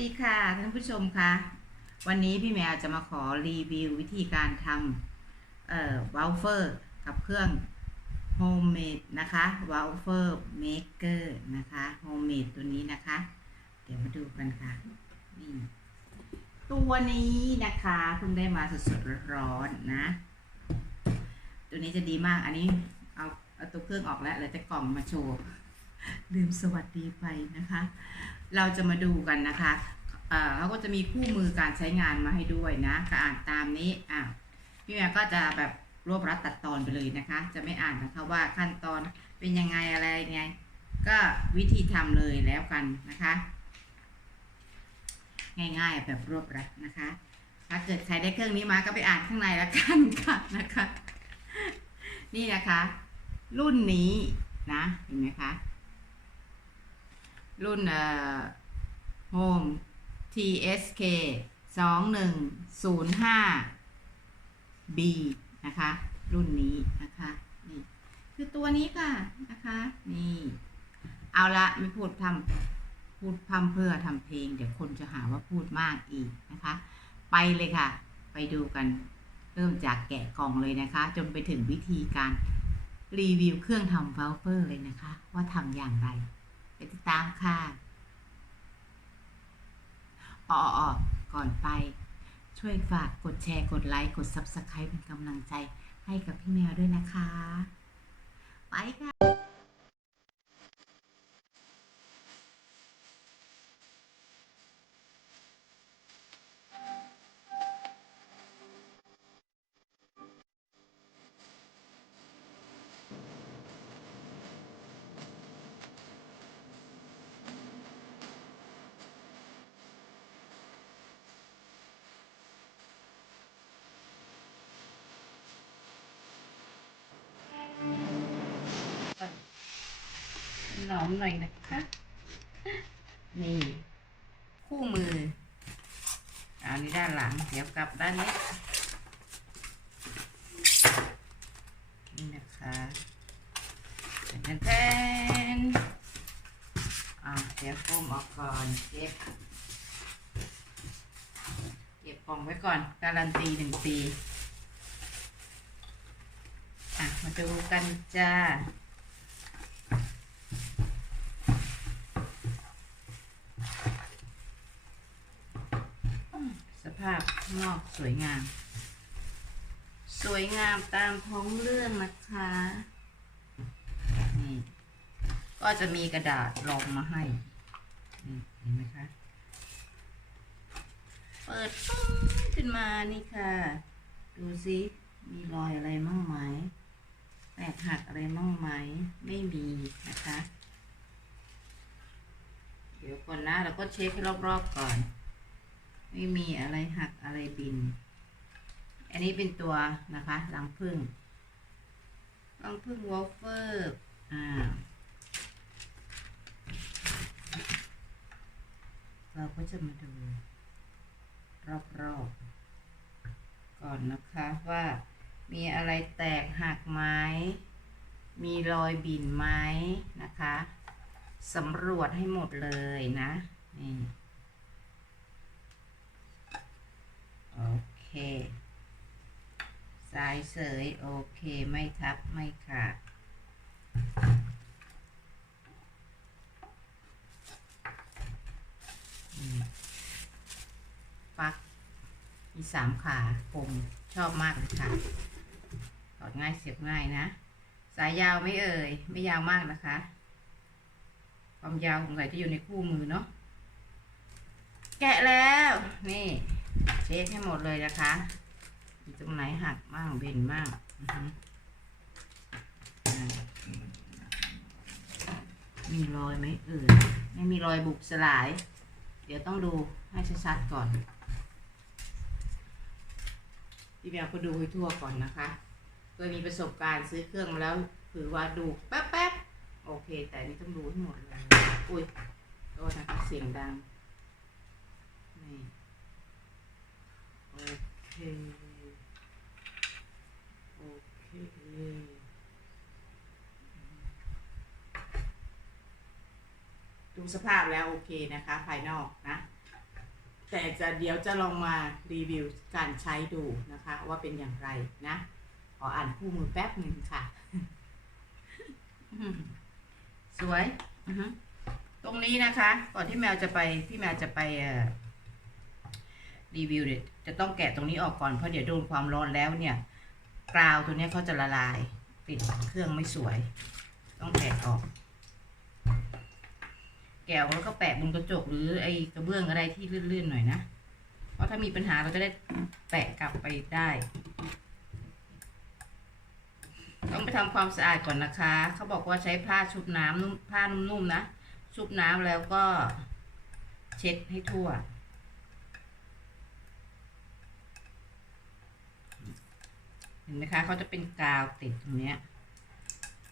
ดีค่ะท่านผู้ชมคะวันนี้พี่แมวจะมาขอรีวิววิธีการทำเอ่อวาลเฟอร์กับเครื่องโฮมเมดนะคะวาลเฟอร์เมเกอร์นะคะโฮมเมดตัวนี้นะคะ เดี๋ยวมาดูกันค่ะนี่ตัวนี้นะคะเพิ่งได้มาสดๆร้อนๆนะ ตัวนี้จะดีมากอันนี้เอาเอาตัวเครื่องออกแล้วเหลือแต่กล่องมาโชว์ลืมสวัสดีไปนะคะ เราจะมาดูกันนะคะเอ่อเขาก็จะมีคู่มือการใช้งานมาให้ด้วยนะก็อ่านตามนี้อะพี่แม่ก็จะแบบรวบรัดตัดตอนไปเลยนะคะ จะไม่อ่านนะคะว่าขั้นตอนเป็นยังไงอะไรยังไง ก็วิธีทำเลยแล้วกันนะคะ ง่ายๆแบบรวบรัดนะคะ ถ้าเกิดใครได้เครื่องนี้มาก็ไปอ่านข้างในล้วกันค่ะนะคะ นี่นะคะ รุ่นนี้นะเห็นไหมคะ รุ่นเอ่อ Home TSK 2105 B นะคะ รุ่นนี้นะคะนี่คือตัวนี้ค่ะนะคะนี่เอาละไม่พูดทำพูดพร่ำเพื่อทำเพลง เดี๋ยวคนจะหาว่าพูดมากอีกนะคะ ไปเลยค่ะ ไปดูกันเริ่มจากแกะกล่องเลยนะคะ จนไปถึงวิธีการรีวิวเครื่องทำวาลเฟอร์เลยนะคะ ว่าทำอย่างไร ไปติดตามค่ะอ๋ออก่อนไป ช่วยฝากกดแชร์กดไลค์กด Subscribe เป็นกำลังใจให้กับพี่แมวด้วยนะคะ ไปค่ะ มหน่อยนะคะ นี่ คู่มืออันนี้ด้านหลัง เดี๋ยวกลับด้านนี้ นี่นะคะแทนแทนอะเดี๋ยวโฟมออกก่อนเก็บ เก็บกล่องไว้ก่อน การันตีหนึ่งปี อะ มาดูกันจ้า สภาพข้างนอกส วยงาม สวยงามตามท้องเรื่องนะคะนี่ก็จะมีกระดาษรองมาให้นี่เห็นไหมคะ เปิดปึ้งขึ้นมานี่ค่ะ ดูสิมีรอยอะไรมั่งไหมแตกหักอะไรมั่งไหม ไม่มีนะคะ เดี๋ยวก่อนนะเราก็เช็คให้รอบๆก่อน ไม่มีอะไรหักอะไรบิน อันนี้เป็นตัวนะคะรังผึ้งรังผึ้งวอลเฟอร์อ่าเราก็จะมาดูรอบๆก่อนนะคะว่ามีอะไรแตกหักไหมมีรอยบินไหมนะคะสำรวจให้หมดเลยนะนี่ โอเค สายเสย โอเค ไม่ทับ ไม่ขาดปัก มีสามขาผมชอบมากเลยค่ะถอดง่ายเสียบง่ายนะ สายยาวไม่เอ่ย ไม่ยาวมากนะคะ ความยาวของสายที่อยู่ในคู่มือเนาะ แกะแล้ว นี่ เช็คให้หมดเลยนะคะมีตรงไหนหักบ้างเบนบ้างอือฮึอ่ามีรอยไหมเอ่ยไม่มีรอยบุบสลาย เดี๋ยวต้องดูให้ชัดๆก่อน พี่แมวก็ดูให้ทั่วก่อนนะคะเคยมีประสบการณ์ซื้อเครื่องมาแล้วถือว่าดูแป๊บๆ โอเค แต่นี่ต้องดูให้หมดเลย อุ้ยโทษนะคะเสียงดัง นี่ เค โอเค ดูสภาพแล้วโอเคนะคะ ภายนอกนะ แต่จะเดี๋ยวจะลองมารีวิวการใช้ดูนะคะ ว่าเป็นอย่างไรนะ ขออ่านคู่มือแป๊บหนึ่งค่ะ สวย ตรงนี้นะคะ ก่อนที่แมวจะไป พี่แมวจะไปเอ่อ รีวิวเดี๋ยวจะต้องแกะตรงนี้ออกก่อนเพราะเดี๋ยวโดนความร้อนแล้วเนี่ย กราวตัวนี้เขาจะละลาย ปิดเครื่องไม่สวย ต้องแกะออก แกะออกแล้วก็แปะบนกระจกหรือไอ้กระเบื้องอะไรที่ลื่นๆหน่อยนะ เพราะถ้ามีปัญหาเราจะได้แปะกลับไปได้ ต้องไปทำความสะอาดก่อนนะคะ เขาบอกว่าใช้ผ้าชุบน้ำนุ่มผ้านุ่มๆนะชุบน้ำแล้วก็ เช็ดให้ทั่ว ห็นไหมคะเขาจะเป็นกาวติดตรงเนี้ย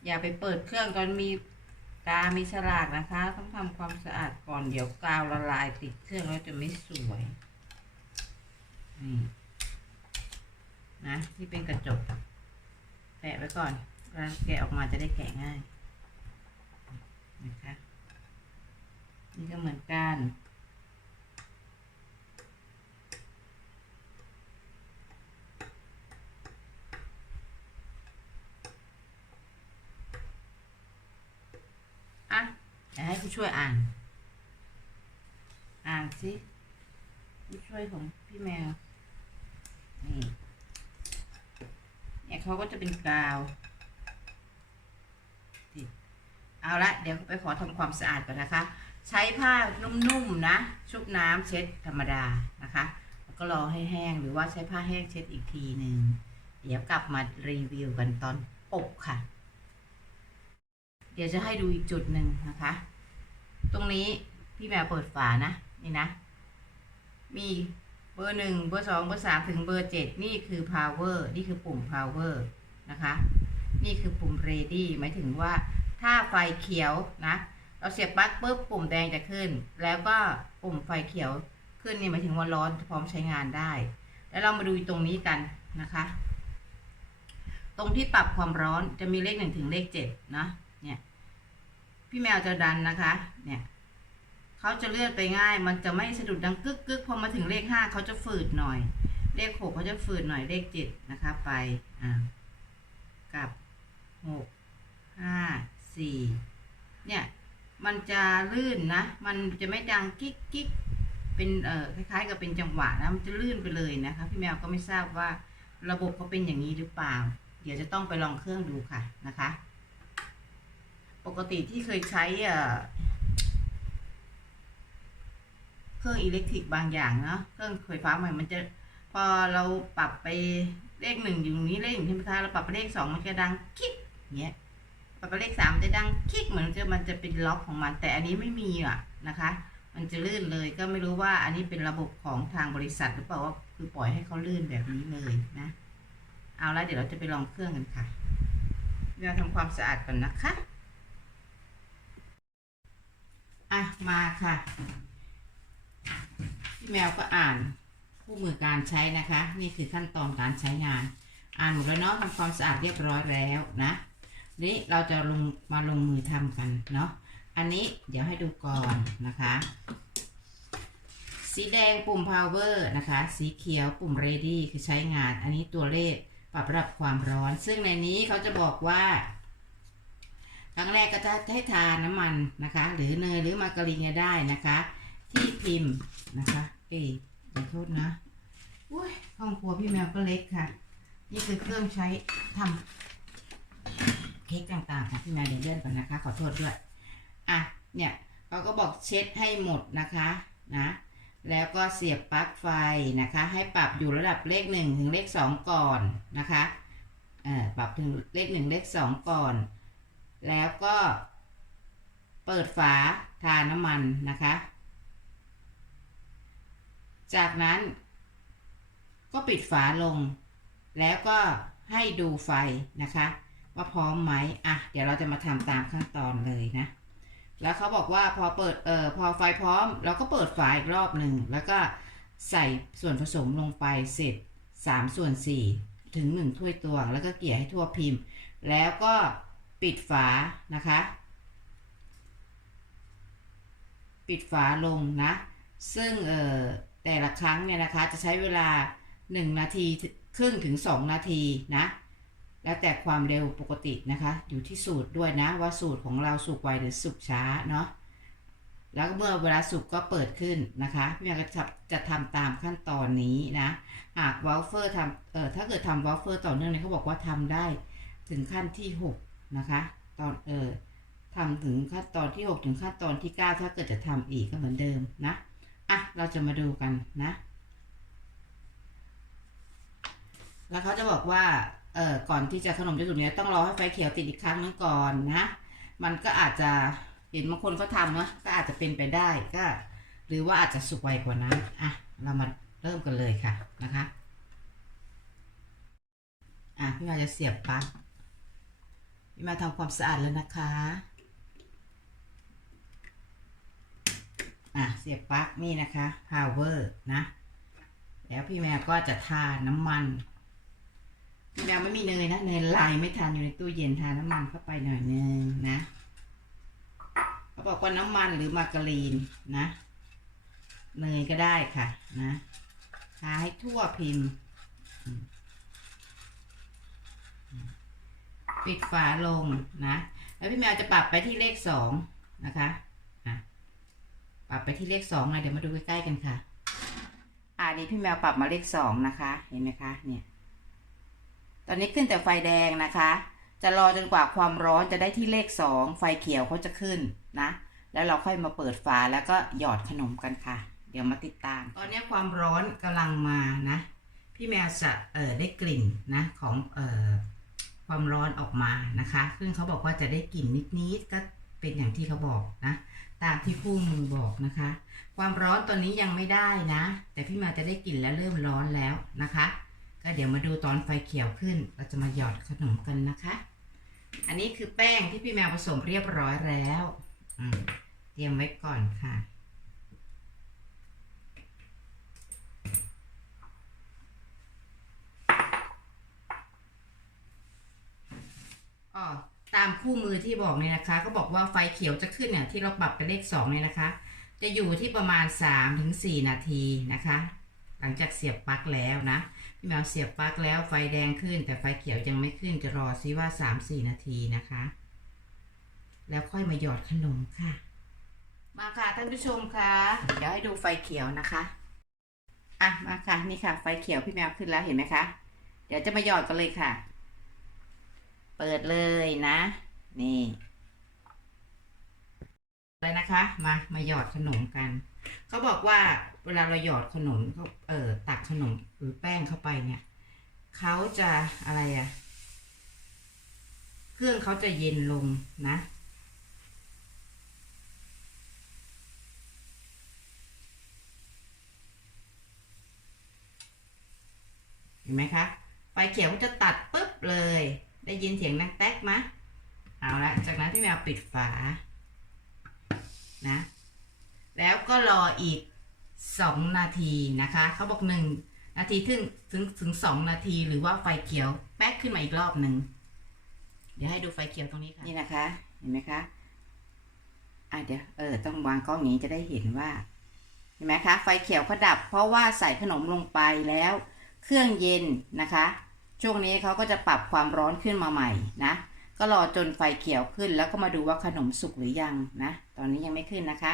อย่าไปเปิดเครื่องตอนมีกามีฉลากนะคะ ต้องทำความสะอาดก่อนเดี๋ยวกาวละลายติดเครื่องแล้วจะไม่สวยนี่นะที่เป็นกระจกแปะไว้ก่อนเวลาแกะออกมาจะได้แกะง่ายนะคะนี่ก็เหมือนกัน อะเดี๋ยวให้ผู้ ช่วยอ่าน อ่านสิผู้ช่วยของพี่แมว นี่เนี่ยเขาก็จะเป็นกาวติดเอาละเดี๋ยวไปขอทำความสะอาดก่อนนะคะ ใช้ผ้านุ่มๆนะ ชุบน้ำเช็ดธรรมดานะคะแล้วก็รอให้แห้งหรือว่าใช้ผ้าแห้งเช็ดอีกทีหนึ่งเดี๋ยวกลับมารีวิวกันตอนอบค่ะ เดี๋ยวจะให้ดูอีกจุดหนึ่งนะคะ ตรงนี้พี่แมวเปิดฝานะ นี่นะ มีเบอร์หนึ่งเบอร์สองเบอร์สามถึงเบอร์เจ็ดนี่คือ power นี่คือปุ่ม power นะคะ นี่คือปุ่ม ready หมายถึงว่าถ้าไฟเขียวนะ เราเสียบปลั๊กปุ๊บปุ่มแดงจะขึ้น แล้วก็ปุ่มไฟเขียวขึ้นนี่หมายถึงว่าร้อนพร้อมใช้งานได้ แล้วเรามาดูตรงนี้กันนะคะ ตรงที่ปรับความร้อนจะมีเลขหนึ่งถึงเลขเจ็ดนะเนี่ย พี่แมวจะดันนะคะ เนี่ยเขาจะเลื่อนไปง่าย มันจะไม่สะดุดดังกึกกึกพอมาถึงเลขห้าเขาจะฝืดหน่อย เลขหกเขาจะฝืดหน่อยเลขเจ็ดนะคะ ไปอ่ากับหกห้าสี่เนี่ย มันจะลื่นนะ มันจะไม่ดังกิ๊กกิ๊กเป็นเอ่อคล้ายๆ กับเป็นจังหวะนะมันจะลื่นไปเลยนะคะ พี่แมวก็ไม่ทราบว่าระบบเขาเป็นอย่างนี้หรือเปล่า เดี๋ยวจะต้องไปลองเครื่องดูค่ะนะคะ ปกติที่เคยใช้เครื่องอิเล็กทริกบางอย่างเนาะเครื่องไฟฟ้าใหม่มันจะพอเราปรับไปเลขหนึ่งอยู่ตรงนี้เลขหนึ่งใช่ไหมคะเราปรับไปเลขสองมันจะดังคิกเงี้ยปรับไปเลขสามจะดังคิกเหมือนจะมันจะเป็นล็อกของมัน แต่อันนี้ไม่มีอะนะคะ มันจะลื่นเลยก็ไม่รู้ว่าอันนี้เป็นระบบของทางบริษัทหรือเปล่าว่าคือปล่อยให้เขาลื่นแบบนี้เลยนะ เอาละเดี๋ยวเราจะไปลองเครื่องกันค่ะเราทำความสะอาดก่อนนะคะ อะมาค่ะ พี่แมวก็อ่านคู่มือการใช้นะคะ นี่คือขั้นตอนการใช้งาน อ่านหมดแล้วเนาะทำความสะอาดเรียบร้อยแล้วนะนี่เราจะลงมาลงมือทำกันเนาะอันนี้เดี๋ยวให้ดูก่อนนะคะ สีแดงปุ่ม power นะคะ สีเขียวปุ่ม ready คือใช้งาน อันนี้ตัวเลขปรับระดับความร้อน ซึ่งในนี้เขาจะบอกว่า ครั้งแรกก็จะให้ทาน้ำมันนะคะ หรือเนยหรือมาการีนก็ได้นะคะ ที่พิมพ์นะคะเอ้ยขอโทษนะอุ้ยห้องครัวพี่แมวก็เล็กค่ะ นี่คือเครื่องใช้ทำเค้กต่างๆค่ะพี่แมวเดี๋ยวเลื่อนก่อนนะคะ ขอโทษด้วยอะเนี่ยเขาก็บอกเช็ดให้หมดนะคะนะแล้วก็เสียบปลั๊กไฟนะคะ ให้ปรับอยู่ระดับเลขหนึ่งถึงเลขสองก่อนนะคะเอ่อปรับถึงเลขหนึ่งเลขสองก่อน แล้วก็ เปิดฝาทาน้ำมันนะคะ จากนั้นก็ปิดฝาลง แล้วก็ให้ดูไฟนะคะ ว่าพร้อมไหมอะ เดี๋ยวเราจะมาทำตามขั้นตอนเลยนะ แล้วเขาบอกว่าพอเปิดเอ่อพอไฟพร้อม เราก็เปิดฝาอีกรอบหนึ่งแล้วก็ใส่ส่วนผสมลงไปเสร็จ3ส่วน4ถึง 1 ถ้วยตวง แล้วก็เกลี่ยให้ทั่วพิมพ์ แล้วก็ ปิดฝานะคะ ปิดฝาลงนะ ซึ่งเอ่อแต่ละครั้งเนี่ยนะคะจะใช้เวลา 1 นาทีครึ่งถึง 2 นาทีนะ แล้วแต่ความเร็วปกตินะคะ อยู่ที่สูตรด้วยนะว่าสูตรของเราสุกไวหรือสุกช้าเนาะแล้วเมื่อเวลาสุกก็เปิดขึ้นนะคะพี่แม่ก็จะจะทำตามขั้นตอนนี้นะ หากวอลเฟอร์ทำเออถ้าเกิดทำวอลเฟอร์ต่อเนื่องเนี่ยเขาบอกว่าทำได้ถึงขั้นที่ 6 นะคะ ตอนเออทำถึงขั้นตอนที่ 6 ถึงขั้นตอนที่ 9 ถ้าเกิดจะทำอีกก็เหมือนเดิมนะ อะ เราจะมาดูกันนะ แล้วเขาจะบอกว่า เอ่อก่อนที่จะขนมจะสุกเนี้ยต้องรอให้ไฟเขียวติดอีกครั้งนึงก่อนนะ มันก็อาจจะเห็นบางคนเขาทำนะก็อาจจะเป็นไปได้ก็ หรือว่าอาจจะสุกไวกว่านั้น อะ เรามาเริ่มกันเลยค่ะนะคะ อะพี่มาจะเสียบปลั๊ก พี่มาทำความสะอาดแล้วนะคะ อะ เสียบปลั๊กนี่นะคะ power นะ แล้วพี่แมวก็จะทาน้ำมัน พี่แมวไม่มีเนยนะ เนยลายไม่ทานอยู่ในตู้เย็นทาน้ำมันเข้าไปหน่อยนึงนะเขาบอกว่าน้ำมันหรือมาการีนนะ เนยก็ได้ค่ะนะทาให้ทั่วพิมพ์อืม ปิดฝาลงนะ แล้วพี่แมวจะปรับไปที่เลขสองนะคะอะปรับไปที่เลขสองเลยเดี๋ยวมาดูใกล้ๆกันค่ะ อ่านี้พี่แมวปรับมาเลขสองนะคะ เห็นไหมคะเนี่ย ตอนนี้ขึ้นแต่ไฟแดงนะคะ จะรอจนกว่าความร้อนจะได้ที่เลขสองไฟเขียวเขาจะขึ้นนะ แล้วเราค่อยมาเปิดฝาแล้วก็หยอดขนมกันค่ะ เดี๋ยวมาติดตาม ตอนนี้ความร้อนกำลังมานะ พี่แมวจะเอ่อได้กลิ่นนะของเอ่อ ความร้อนออกมานะคะ ซึ่งเขาบอกว่าจะได้กลิ่นนิดๆก็เป็นอย่างที่เขาบอกนะ ตามที่คู่มือบอกนะคะ ความร้อนตอนนี้ยังไม่ได้นะ แต่พี่แมวจะได้กลิ่นแล้วเริ่มร้อนแล้วนะคะ ก็เดี๋ยวมาดูตอนไฟเขียวขึ้น เราจะมาหยอดขนมกันนะคะ อันนี้คือแป้งที่พี่แมวผสมเรียบร้อยแล้วเตรียมไว้ก่อนค่ะ อ๋อตามคู่มือที่บอกเนี่ยนะคะ ก็บอกว่าไฟเขียวจะขึ้นเนี่ยที่เราปรับเป็นเลขสองเนี่ยนะคะ จะอยู่ที่ประมาณ3ถึง4นาทีนะคะ หลังจากเสียบปลั๊กแล้วนะพี่แมวเสียบปลั๊กแล้วไฟแดงขึ้น แต่ไฟเขียวยังไม่ขึ้นจะรอซิว่า 3-4 นาทีนะคะ แล้วค่อยมาหยอดขนมค่ะ มาค่ะท่านผู้ชมคะเดี๋ยวให้ดูไฟเขียวนะคะอะมาค่ะนี่ค่ะไฟเขียวพี่แมวขึ้นแล้วเห็นไหมคะเดี๋ยวจะมาหยอดกันเลยค่ะ เปิดเลยนะ นี่เลยนะคะ มามาหยอดขนมกันเขาบอกว่าเวลาเราหยอดขนมเขาเอ่อตักขนมหรือแป้งเข้าไปเนี่ยเขาจะอะไรอะ่ะเครื่องเขาจะเย็นลงนะเห็นไหมคะ ไฟเขียวจะตัดปุ๊บเลย ได้ยินเสียงนังแต๊กมะเอาละจากนั้นพี่แมวปิดฝา นะ แล้วก็รออีกสองนาทีนะคะ เขาบอกหนึ่งนาทีถึงถึงถึงสองนาทีหรือว่าไฟเขียว แป๊กขึ้นมาอีกรอบหนึ่ง เดี๋ยวให้ดูไฟเขียวตรงนี้ค่ะ นี่นะคะ เห็นไหมคะ อะเดี๋ยว เออ ต้องวางกล้องอย่างนี้จะได้เห็นว่า เห็นไหมคะ ไฟเขียวเขาดับ เพราะว่าใส่ขนมลงไปแล้ว เครื่องเย็นนะคะ ช่วงนี้เขาก็จะปรับความร้อนขึ้นมาใหม่นะ ก็รอจนไฟเขียวขึ้นแล้วก็มาดูว่าขนมสุกหรือยังนะ ตอนนี้ยังไม่ขึ้นนะคะ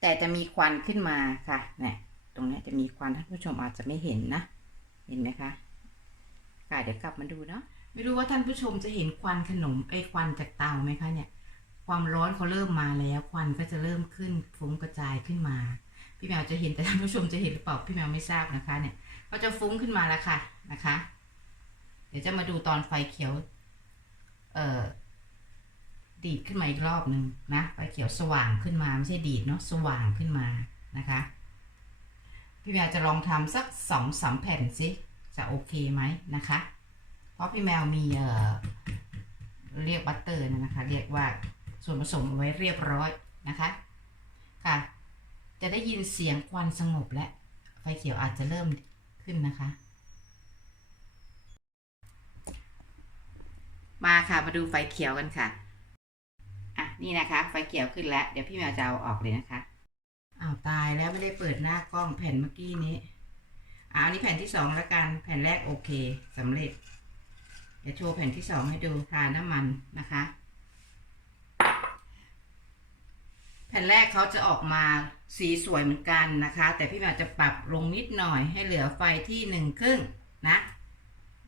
แต่จะมีควันขึ้นมาค่ะเนี่ยตรงนี้จะมีควันท่านผู้ชมอาจจะไม่เห็นนะ เห็นไหมคะค่ะเดี๋ยวกลับมาดูเนาะไม่รู้ว่าท่านผู้ชมจะเห็นควันขนมไอ้ควันจากเตาไหมคะเนี่ย ความร้อนเขาเริ่มมาแล้ว ควันก็จะเริ่มขึ้นฟุ้งกระจายขึ้นมา พี่แมวจะเห็นแต่ท่านผู้ชมจะเห็นหรือเปล่าพี่แมวไม่ทราบนะคะ เนี่ยก็จะฟุ้งขึ้นมาแล้วค่ะนะคะ ดี๋ยวจะมาดูตอนไฟเขียว เอ่อ ดีดขึ้นมาอีกรอบหนึ่งนะ ไฟเขียวสว่างขึ้นมาไม่ใช่ดีดเนาะ สว่างขึ้นมานะคะ พี่แมวจะลองทำสักสองสามแผ่นสิจะโอเคไหมนะคะ เพราะพี่แมวมีเอ่อเรียกบัตเตอร์นะคะ เรียกว่าส่วนผสมเอาไว้เรียบร้อยนะคะค่ะ จะได้ยินเสียงควันสงบและไฟเขียวอาจจะเริ่มขึ้นนะคะ มาค่ะมาดูไฟเขียวกันค่ะ อะนี่นะคะ ไฟเขียวขึ้นแล้ว เดี๋ยวพี่แมวจะเอาออกเลยนะคะอ้าวตายแล้วไม่ได้เปิดหน้ากล้องแผ่นเมื่อกี้นี้อ่าอันนี้แผ่นที่สองแล้วกันแผ่นแรกโอเคสำเร็จ เดี๋ยวโชว์แผ่นที่สองให้ดูทาน้ำมันนะคะ แผ่นแรกเขาจะออกมาสีสวยเหมือนกันนะคะ แต่พี่แมวจะปรับลงนิดหน่อยให้เหลือไฟที่หนึ่งครึ่งนะ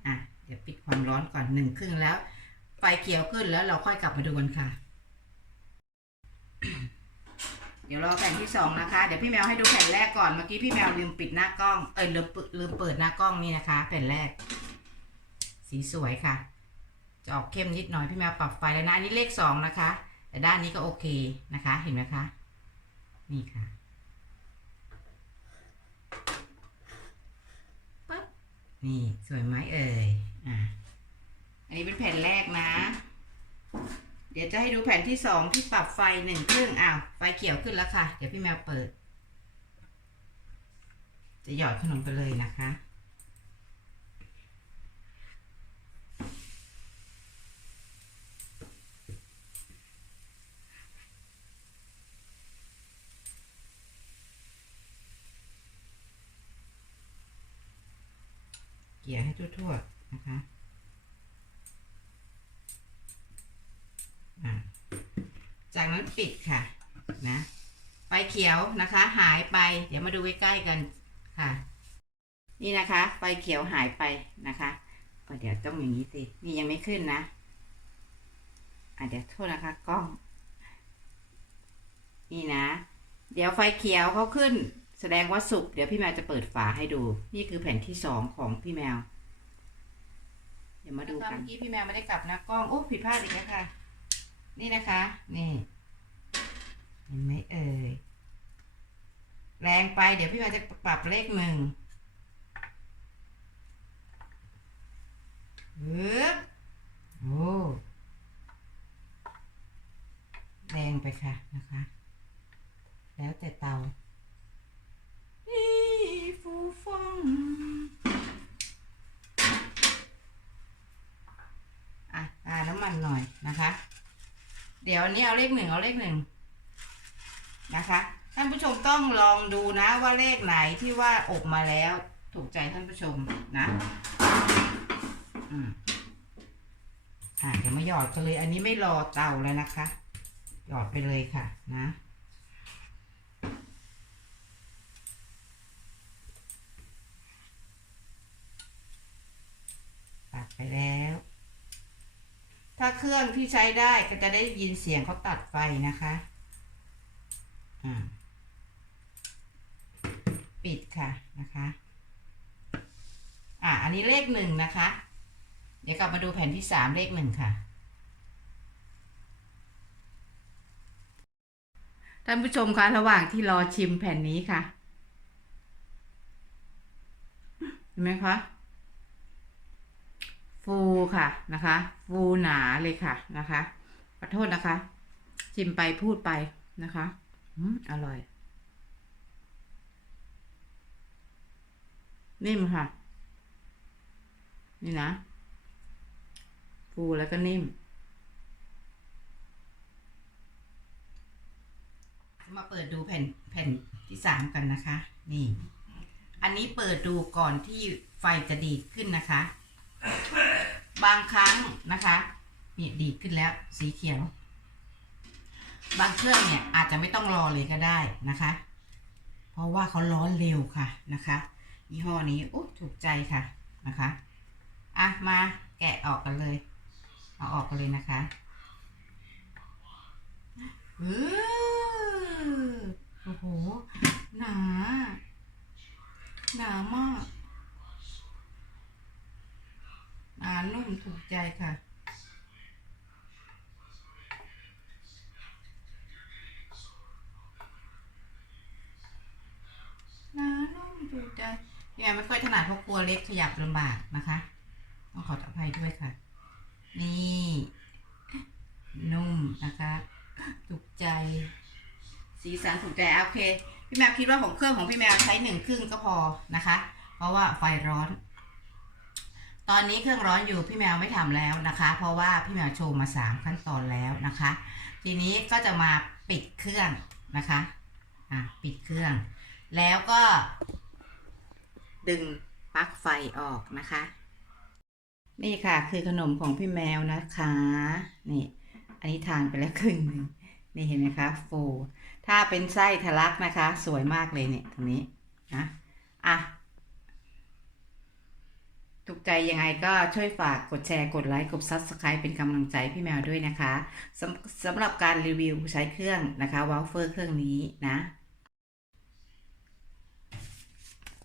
อะเดี๋ยวปิดความร้อนก่อนหนึ่งครึ่งแล้ว ฟเขียวขึ้นแล้วเราค่อยกลับมาดูกันค่ะ เดี๋ยวรอแผ่นที่สองนะคะ เดี๋ยวพี่แมวให้ดูแผ่นแรกก่อน เมื่อกี้พี่แมวลืมปิดหน้ากล้อง เอ้ยลืมเปิดลืมเปิดหน้ากล้องนี่นะคะ แผ่นแรก สีสวยค่ะ จะออกเข้มนิดหน่อยพี่แมวปรับไฟแล้วนะ อันนี้เลขสองนะคะ แต่ด้านนี้ก็โอเคนะคะ เห็นไหมคะ นี่ค่ะปั๊บนี่สวยไหมเอ่ย อะ อันนี้เป็นแผ่นแรกนะ เดี๋ยวจะให้ดูแผ่นที่สองที่ปรับไฟหนึ่งครึ่งอ้าวไฟเขียวขึ้นแล้วค่ะ เดี๋ยวพี่แมวเปิด จะหยอดขนมไปเลยนะคะเกี่ยให้ทั่วๆนะคะ อะ จากนั้นปิดค่ะนะไฟเขียวนะคะ หายไป เดี๋ยวมาดูใกล้ๆกันค่ะ นี่นะคะไฟเขียวหายไปนะคะก็เดี๋ยวต้องอย่างนี้สินี่ยังไม่ขึ้นนะอะเดี๋ยวโทษนะคะกล้อง นี่นะ เดี๋ยวไฟเขียวเขาขึ้น แสดงว่าสุกเดี๋ยวพี่แมวจะเปิดฝาให้ดู นี่คือแผ่นที่สองของพี่แมว เดี๋ยวมาดูกันเมื่อกี้พี่แมวไม่ได้กลับนะกล้องโอ้ผิดพลาดอีกแล้วค่ะ นี่นะคะ นี่ เห็นไหมเอ่ย แรงไปเดี๋ยวพี่แมวจะปรับเลขหนึ่งเฮ้อโอ้แรงไปค่ะนะคะ แล้วแต่เตาอีฟูฟองอะอ่าน้ำมันหน่อยนะคะ เดี๋ยวอันนี้เอาเลขหนึ่งเอาเลขหนึ่งนะคะท่านผู้ชมต้องลองดูนะว่าเลขไหนที่ว่าอบมาแล้วถูกใจท่านผู้ชมนะอืมอ่าเดี๋ยวมาหยอดกันเลย อันนี้ไม่รอเตาแล้วนะคะ หยอดไปเลยค่ะ นะ ตัดไปแล้ว ถ้าเครื่องที่ใช้ได้ก็จะได้ยินเสียงเขาตัดไฟนะคะอ่าปิดค่ะนะคะ อ่าอันนี้เลขหนึ่งนะคะ เดี๋ยวกลับมาดูแผ่นที่สามเลขหนึ่งค่ะท่านผู้ชมคะระหว่างที่รอชิมแผ่นนี้ค่ะ เห็นไหมคะ ฟูค่ะนะคะ ฟูหนาเลยค่ะนะคะขอโทษนะคะ ชิมไปพูดไปนะคะอืมอร่อย นิ่มค่ะ นี่นะ ฟูแล้วก็นิ่ม มาเปิดดูแผ่นแผ่นที่สามกันนะคะ นี่ อันนี้เปิดดูก่อนที่ไฟจะดีดขึ้นนะคะ บางครั้งนะคะนี่ดีขึ้นแล้วสีเขียว บางเครื่องเนี่ยอาจจะไม่ต้องรอเลยก็ได้นะคะ เพราะว่าเขาร้อนเร็วค่ะนะคะยี่ห้อนี้โอ้ถูกใจค่ะนะคะอะมาแกะออกกันเลย เอาออกกันเลยนะคะเออโอ้โห หนา หนามาก หนานุ่มถูกใจค่ะ หนานุ่มถูกใจยังไม่ค่อยถนัดเพราะกลัวเล็กขยับลำบากนะคะ ต้องขออภัยด้วยค่ะ นี่ นุ่มนะคะถูกใจ สีสันถูกใจโอเค พี่แมวคิดว่าของเครื่องของพี่แมวใช้หนึ่งครึ่งก็พอนะคะ เพราะว่าไฟร้อน ตอนนี้เครื่องร้อนอยู่พี่แมวไม่ทำแล้วนะคะ เพราะว่าพี่แมวโชว์มาสามขั้นตอนแล้วนะคะ ทีนี้ก็จะมาปิดเครื่องนะคะอะปิดเครื่อง แล้วก็ ดึงปลั๊กไฟออกนะคะ นี่ค่ะคือขนมของพี่แมวนะคะ นี่ อันนี้ทานไปแล้วครึ่งหนึ่งนี่เห็นไหมคะโฟถ้าเป็นไส้ทะลักนะคะ สวยมากเลยเนี่ยตรงนี้นะอะ ถูกใจยังไงก็ช่วยฝากกดแชร์กดไลค์กด Subscribe เป็นกำลังใจพี่แมวด้วยนะคะสำสำหรับการรีวิวใช้เครื่องนะคะวอลเฟอร์เครื่องนี้นะ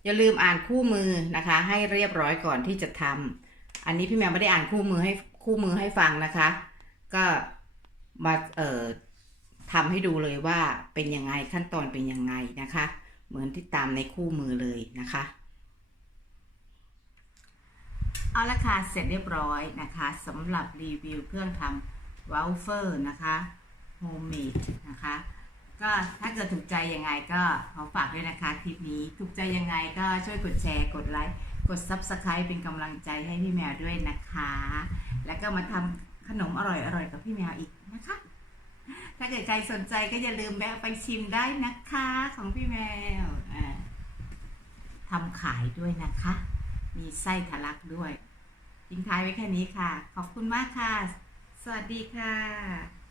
อย่าลืมอ่านคู่มือนะคะ ให้เรียบร้อยก่อนที่จะทำอันนี้พี่แมวไม่ได้อ่านคู่มือให้คู่มือให้ฟังนะคะ ก็มาเอ่อทำให้ดูเลยว่าเป็นยังไงขั้นตอนเป็นยังไงนะคะ เหมือนที่ตามในคู่มือเลยนะคะ เอาละค่ะ เสร็จเรียบร้อยนะคะสำหรับรีวิวเครื่องทำวอลเฟอร์นะคะโฮมเมดนะคะ ก็ถ้าเกิดถูกใจยังไงก็ขอฝากด้วยนะคะคลิปนี้ถูกใจยังไงก็ช่วยกดแชร์กดไลค์กด Subscribe เป็นกำลังใจให้พี่แมวด้วยนะคะ แล้วก็มาทำขนมอร่อยๆกับพี่แมวอีกนะคะ ถ้าเกิดใครสนใจก็อย่าลืมแวะไปชิมได้นะคะของพี่แมวทำขายด้วยนะคะ มีไส้ทะลักด้วยทิ้งท้ายไว้แค่นี้ค่ะ ขอบคุณมากค่ะ สวัสดีค่ะ